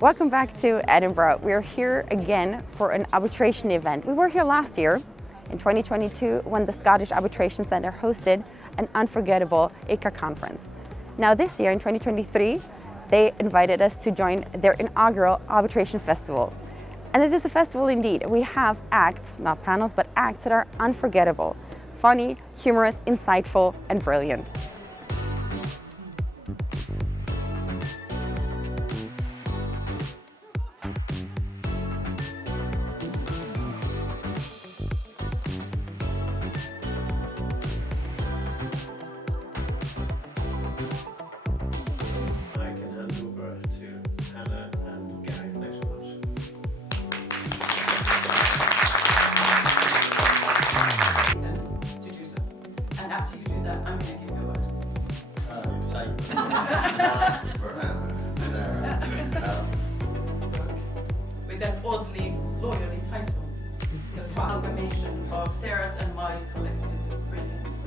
Welcome back to Edinburgh. We're here again for an arbitration event. We were here last year in 2022 when the Scottish Arbitration Centre hosted an unforgettable ICA conference. Now this year in 2023, they invited us to join their inaugural arbitration festival. And it is a festival indeed. We have acts, not panels, but acts that are unforgettable, funny, humorous, insightful, and brilliant. With that oddly loyally title, the amalgamation of Sarah's and my collective brilliance.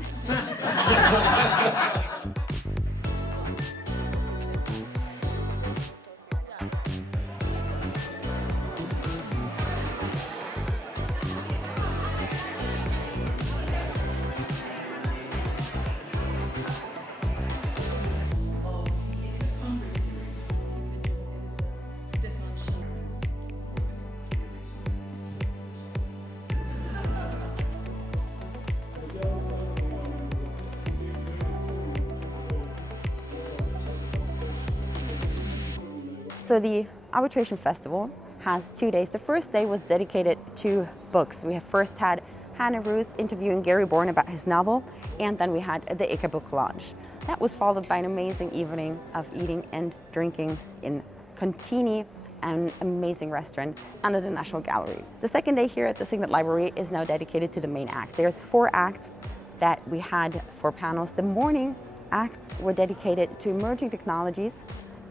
So the Arbitration Festival has 2 days. The first day was dedicated to books. We have first had Hannah Roos interviewing Gary Bourne about his novel, and then we had the ICA book launch. That was followed by an amazing evening of eating and drinking in Contini, an amazing restaurant under the National Gallery. The second day here at the Signet Library is now dedicated to the main act. There's 4 acts that we had 4 panels. The morning acts were dedicated to emerging technologies,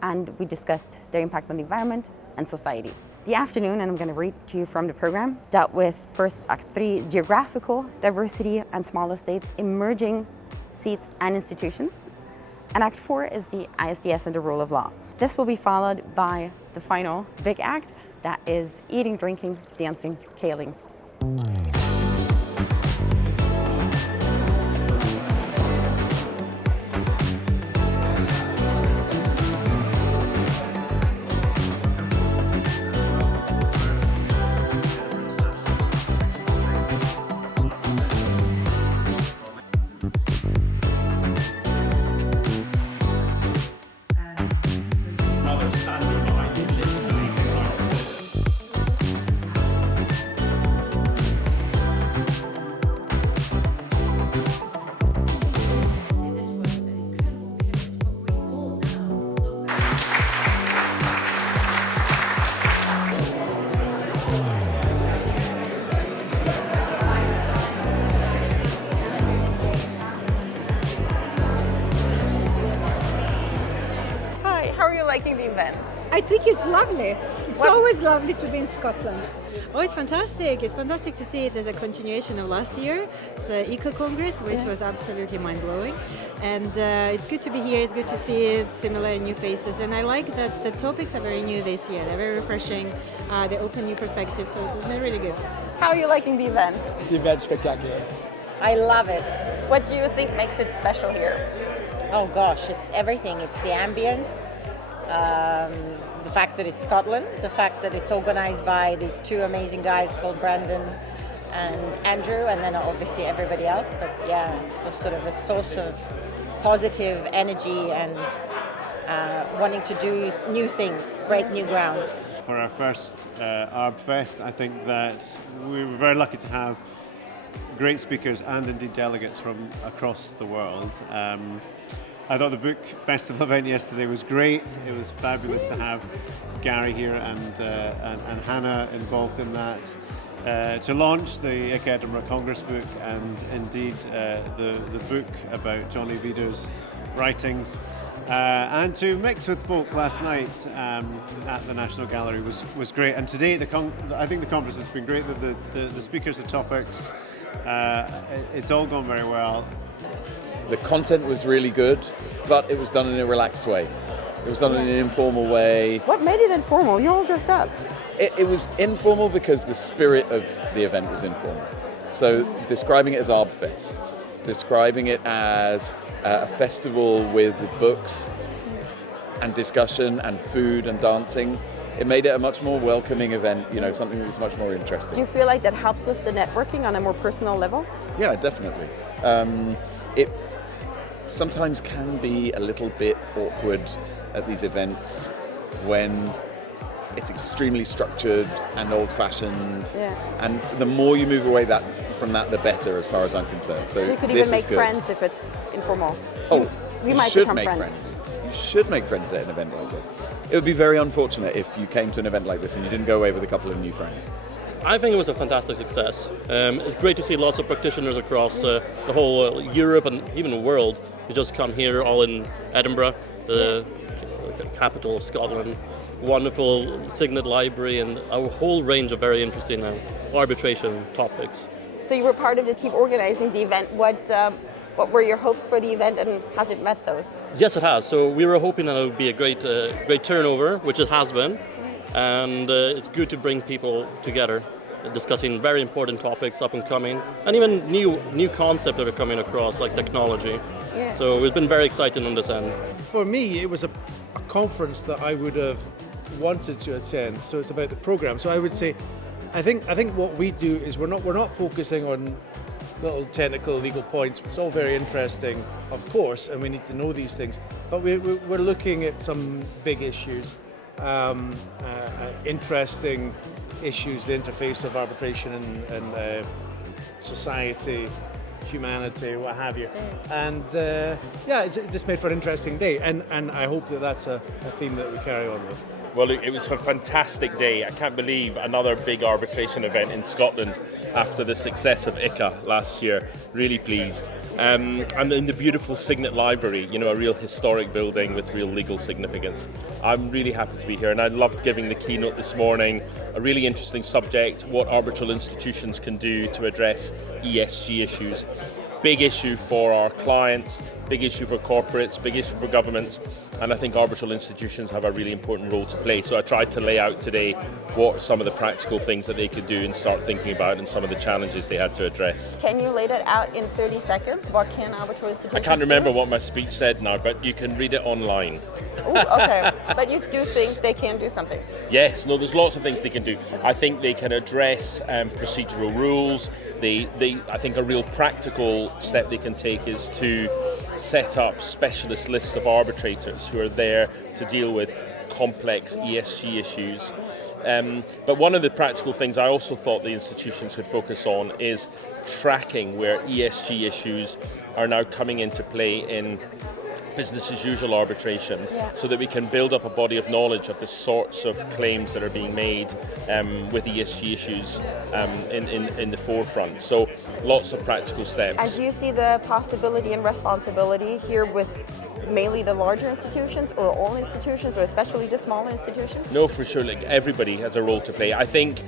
and we discussed their impact on the environment and society. The afternoon, and I'm going to read to you from the program, dealt with first Act 3, geographical diversity and small estates, emerging seats and institutions. And Act 4 is the ISDS and the rule of law. This will be followed by the final big act, that is eating, drinking, dancing, caling. How are you liking the event? I think it's lovely. It's always lovely to be in Scotland. Oh, it's fantastic. It's fantastic to see it as a continuation of last year. It's an Eco Congress, which was absolutely mind-blowing. And it's good to be here. It's good to see similar and new faces. And I like that the topics are very new this year. They're very refreshing. They open new perspectives, so it's been really good. How are you liking the event? The event's spectacular. I love it. What do you think makes it special here? Oh gosh, it's everything. It's the ambience, the fact that it's Scotland, the fact that it's organized by these 2 amazing guys called Brandon and Andrew, and then obviously everybody else. But yeah, it's a sort of a source of positive energy and wanting to do new things, break new grounds. For our first ArbFest, I think that we were very lucky to have great speakers and indeed delegates from across the world. I thought the book festival event yesterday was great. It was fabulous to have Gary here and Hannah involved in that. To launch the ICA Edinburgh Congress book and indeed the book about Johnny Vider's writings. And to mix with folk last night at the National Gallery was great. And today, I think the conference has been great. The speakers, the topics, it's all gone very well. The content was really good, but it was done in a relaxed way. It was done in an informal way. What made it informal? You're all dressed up. It was informal because the spirit of the event was informal. So describing it as ArbFest, describing it as a festival with books and discussion and food and dancing, it made it a much more welcoming event, something that was much more interesting. Do you feel like that helps with the networking on a more personal level? Yeah, definitely. It sometimes can be a little bit awkward at these events when it's extremely structured and old-fashioned. Yeah. And the more you move away from that, the better, as far as I'm concerned. So you could this even is make good. friends if it's informal. Oh, we you might should become make friends. You should make friends at an event like this. It would be very unfortunate if you came to an event like this and you didn't go away with a couple of new friends. I think it was a fantastic success. It's great to see lots of practitioners across the whole Europe and even the world who just come here, all in Edinburgh, the capital of Scotland. Wonderful Signet library and a whole range of very interesting arbitration topics. So you were part of the team organizing the event. What were your hopes for the event, and has it met those? Yes, it has. So we were hoping that it would be a great turnover, which it has been, and it's good to bring people together, discussing very important topics, up and coming, and even new concepts that are coming across, like technology. Yeah. So it's been very exciting on this end. For me, it was a conference that I would have wanted to attend. So it's about the program. So I would say, I think what we do is we're not focusing on little technical legal points. It's all very interesting, of course, and we need to know these things. But we're looking at some big issues, interesting issues, the interface of arbitration and society, humanity, what have you. And it just made for an interesting day. And I hope that that's a theme that we carry on with. Well, it was a fantastic day. I can't believe another big arbitration event in Scotland after the success of ICA last year. Really pleased. And in the beautiful Signet Library, a real historic building with real legal significance. I'm really happy to be here, and I loved giving the keynote this morning. A really interesting subject, what arbitral institutions can do to address ESG issues. Big issue for our clients, big issue for corporates, big issue for governments, and I think arbitral institutions have a really important role to play. So I tried to lay out today what are some of the practical things that they could do and start thinking about, and some of the challenges they had to address. Can you lay that out in 30 seconds? What can arbitral institutions I can't remember do? what my speech said now, but you can read it online. Ooh, okay. But you do think they can do something? Yes, no, there's lots of things they can do. I think they can address procedural rules. I think a real practical step they can take is to set up specialist lists of arbitrators who are there to deal with complex ESG issues. But one of the practical things I also thought the institutions could focus on is tracking where ESG issues are now coming into play in business as usual arbitration, so that we can build up a body of knowledge of the sorts of claims that are being made with ESG issues in the forefront. So lots of practical steps. And do you see the possibility and responsibility here with mainly the larger institutions, or all institutions, or especially the smaller institutions? No, for sure, everybody has a role to play. I think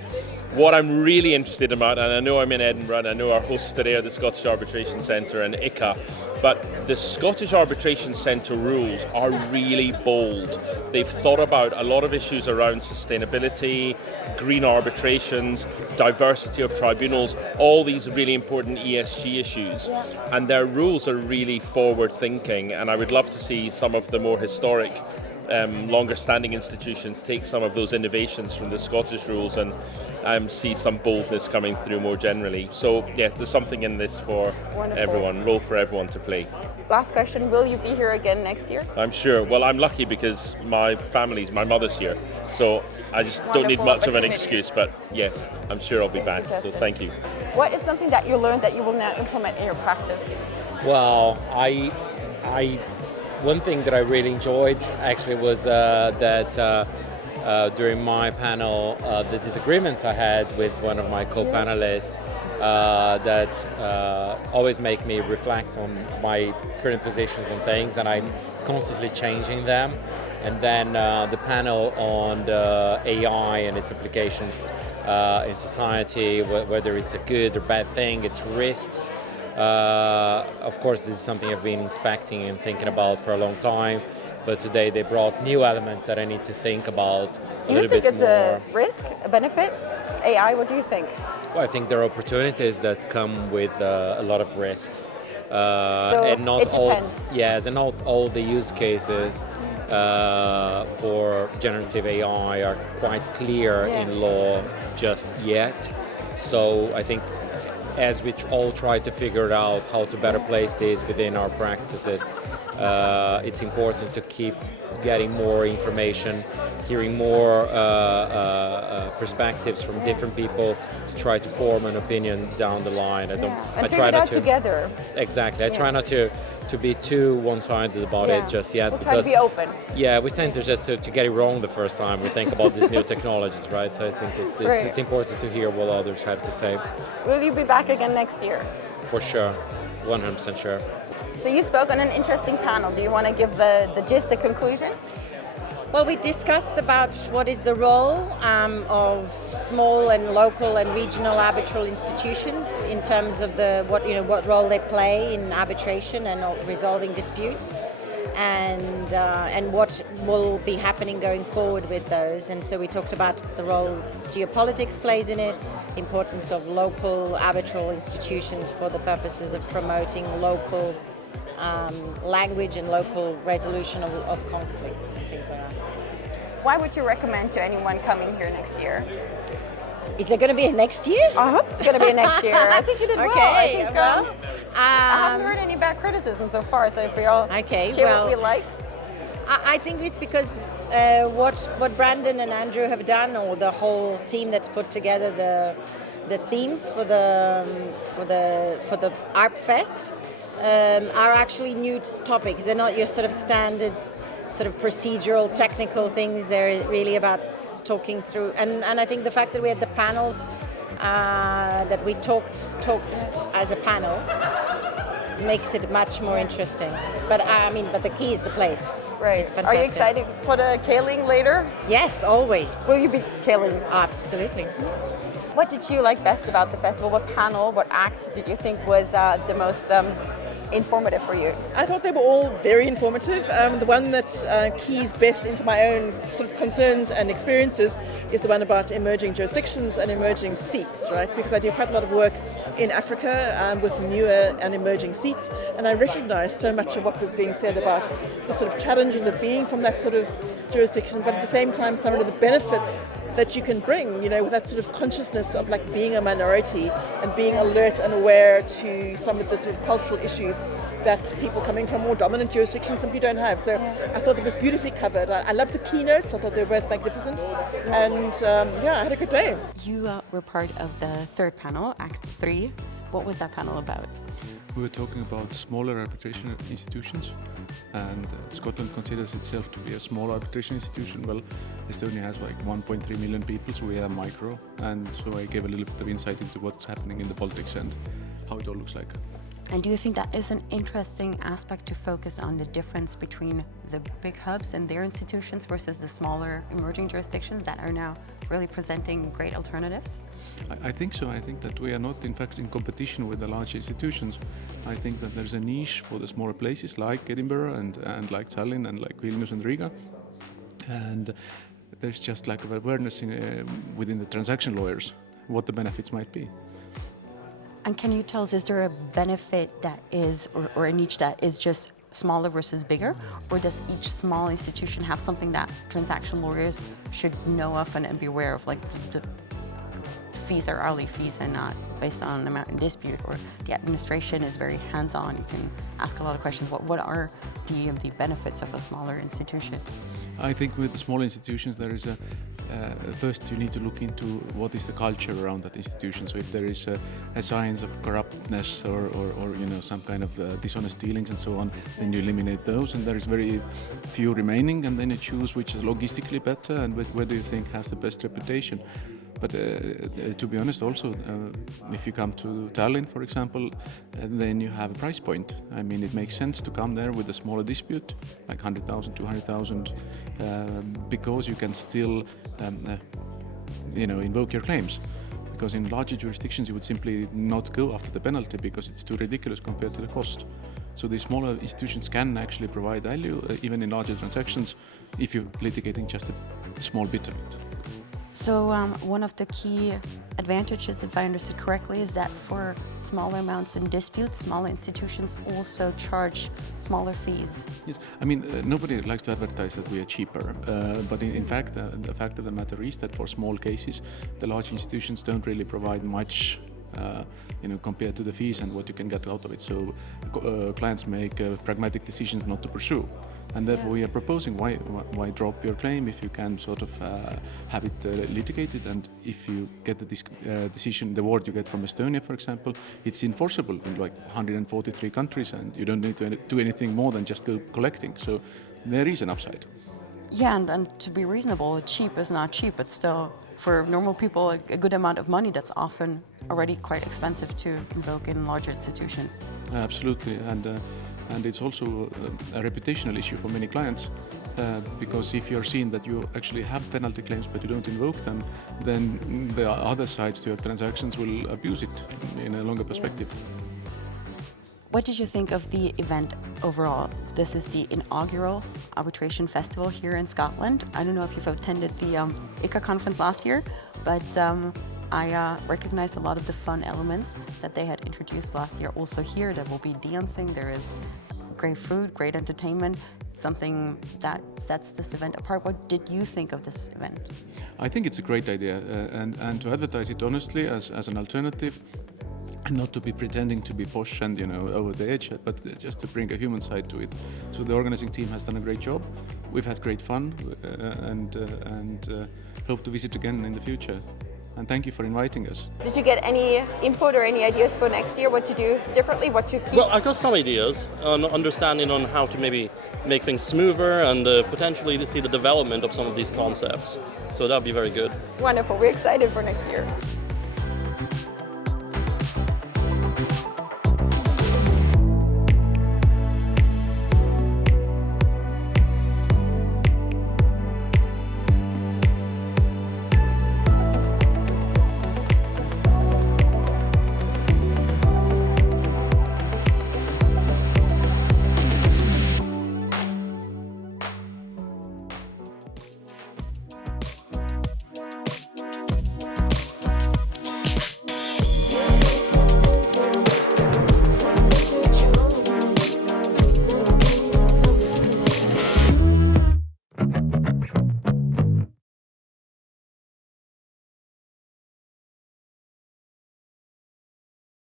what I'm really interested about, and I know I'm in Edinburgh, and I know our hosts today are the Scottish Arbitration Centre and ICA, but the Scottish Arbitration Centre rules are really bold. They've thought about a lot of issues around sustainability, green arbitrations, diversity of tribunals, all these really important ESG issues, and their rules are really forward-thinking, and I would love to see some of the more historic longer standing institutions take some of those innovations from the Scottish rules and see some boldness coming through more generally. So yeah, there's something in this for everyone, role for everyone to play. Last question, will you be here again next year? I'm sure. Well, I'm lucky because my mother's here, so I just don't need much of an excuse, but yes, I'm sure I'll be back, so thank you. What is something that you learned that you will now implement in your practice? Well, one thing that I really enjoyed actually was that during my panel, the disagreements I had with one of my co-panelists that always make me reflect on my current positions on things, and I'm constantly changing them. And then the panel on the AI and its applications in society, whether it's a good or bad thing, its risks, Of course, this is something I've been inspecting and thinking about for a long time. But today they brought new elements that I need to think about a Do you little think bit it's more. a risk, a benefit? AI, what do you think? Well, I think there are opportunities that come with a lot of risks. So And not it all, depends. yes, and not all the use cases for generative AI are quite clear in law just yet. So I think as we all try to figure out how to better place this within our practices, it's important to keep getting more information, hearing more perspectives from different people to try to form an opinion down the line. And I figure try it not out to together. exactly. I try not to be too one-sided about it just yet, We'll try to be open. yeah, we tend to just to get it wrong the first time we think about these new technologies, right? So I think it's important to hear what others have to say. Will you be back again next year? For sure, 100% sure. So you spoke on an interesting panel. Do you want to give the gist, the conclusion? Well, we discussed about what is the role of small and local and regional arbitral institutions in terms of what role they play in arbitration and resolving disputes, and what will be happening going forward with those. And so we talked about the role geopolitics plays in it, importance of local arbitral institutions for the purposes of promoting local language and local resolution of conflicts and things like that. Why would you recommend to anyone coming here next year? Is there going to be a next year? I hope it's going to be a next year. I think you did well. I think, well, I haven't heard any bad criticism so far, so if we all share what we like. I think it's because what Brandon and Andrew have done, or the whole team that's put together the themes for the ArbFest, are actually new topics. They're not your sort of standard sort of procedural technical things. They're really about talking through, and I think the fact that we had the panels that we talked as a panel makes it much more interesting. But the key is the place. Right. It's fantastic. Are you excited for the Kaling later? Yes, always. Will you be Kaling? Absolutely. What did you like best about the festival? What panel, what act did you think was the most informative for you? I thought they were all very informative. The one that keys best into my own sort of concerns and experiences is the one about emerging jurisdictions and emerging seats, right? Because I do quite a lot of work in Africa with newer and emerging seats, and I recognize so much of what was being said about the sort of challenges of being from that sort of jurisdiction, but at the same time some of the benefits that you can bring, with that sort of consciousness of like being a minority and being alert and aware to some of the sort of cultural issues that people coming from more dominant jurisdictions simply don't have. So I thought it was beautifully covered. I loved the keynotes. I thought they were both magnificent. And I had a good day. You were part of the third panel, Act 3. What was that panel about? We were talking about smaller arbitration institutions, and Scotland considers itself to be a small arbitration institution. Well, Estonia has like 1.3 million people, so we are micro, and so I gave a little bit of insight into what's happening in the politics and how it all looks like. And do you think that is an interesting aspect to focus on the difference between the big hubs and their institutions versus the smaller emerging jurisdictions that are now really presenting great alternatives? I think so. I think that we are not, in fact, in competition with the large institutions. I think that there's a niche for the smaller places like Edinburgh and like Tallinn and like Vilnius and Riga. And there's just like awareness within the transaction lawyers what the benefits might be. And can you tell us, is there a benefit that is, or a niche that is just smaller versus bigger? Or does each small institution have something that transaction lawyers should know of and be aware of, like the fees are hourly fees and not based on amount in dispute, or the administration is very hands-on, you can ask a lot of questions. What are the benefits of a smaller institution? I think with the small institutions there is first you need to look into what is the culture around that institution. So if there is a signs of corruptness or some kind of dishonest dealings and so on, then you eliminate those, and there is very few remaining, and then you choose which is logistically better and where do you think has the best reputation. But to be honest also, if you come to Tallinn, for example, then you have a price point. I mean, it makes sense to come there with a smaller dispute, like 100,000, 200,000, because you can still, invoke your claims. because in larger jurisdictions you would simply not go after the penalty because it's too ridiculous compared to the cost. So the smaller institutions can actually provide value even in larger transactions if you're litigating just a small bit of it. So one of the key advantages, if I understood correctly, is that for smaller amounts in disputes, smaller institutions also charge smaller fees. Yes, I mean, nobody likes to advertise that we are cheaper, but in fact, the fact of the matter is that for small cases, the large institutions don't really provide much compared to the fees and what you can get out of it. So clients make pragmatic decisions not to pursue. And therefore we are proposing why drop your claim if you can sort of have it litigated, and if you get the decision, the award you get from Estonia, for example, it's enforceable in like 143 countries and you don't need to do anything more than just go collecting. So there is an upside. Yeah, and to be reasonable, cheap is not cheap, but still for normal people a good amount of money that's often already quite expensive to invoke in larger institutions. Absolutely, and it's also a reputational issue for many clients because if you're seen that you actually have penalty claims but you don't invoke them, then the other sides to your transactions will abuse it in a longer perspective. What did you think of the event overall? This is the inaugural arbitration festival here in Scotland. I don't know if you've attended the ICA conference last year, but I recognize a lot of the fun elements that they had introduced last year. Also here, there will be dancing, there is great food, great entertainment, something that sets this event apart. What did you think of this event? I think it's a great idea, and to advertise it honestly as an alternative, and not to be pretending to be posh and over the edge, but just to bring a human side to it. So the organizing team has done a great job. We've had great fun, and hope to visit again in the future. And thank you for inviting us. Did you get any input or any ideas for next year? What to do differently? What to keep? Well, I got some ideas on understanding on how to maybe make things smoother and potentially see the development of some of these concepts. So that'd be very good. Wonderful. We're excited for next year.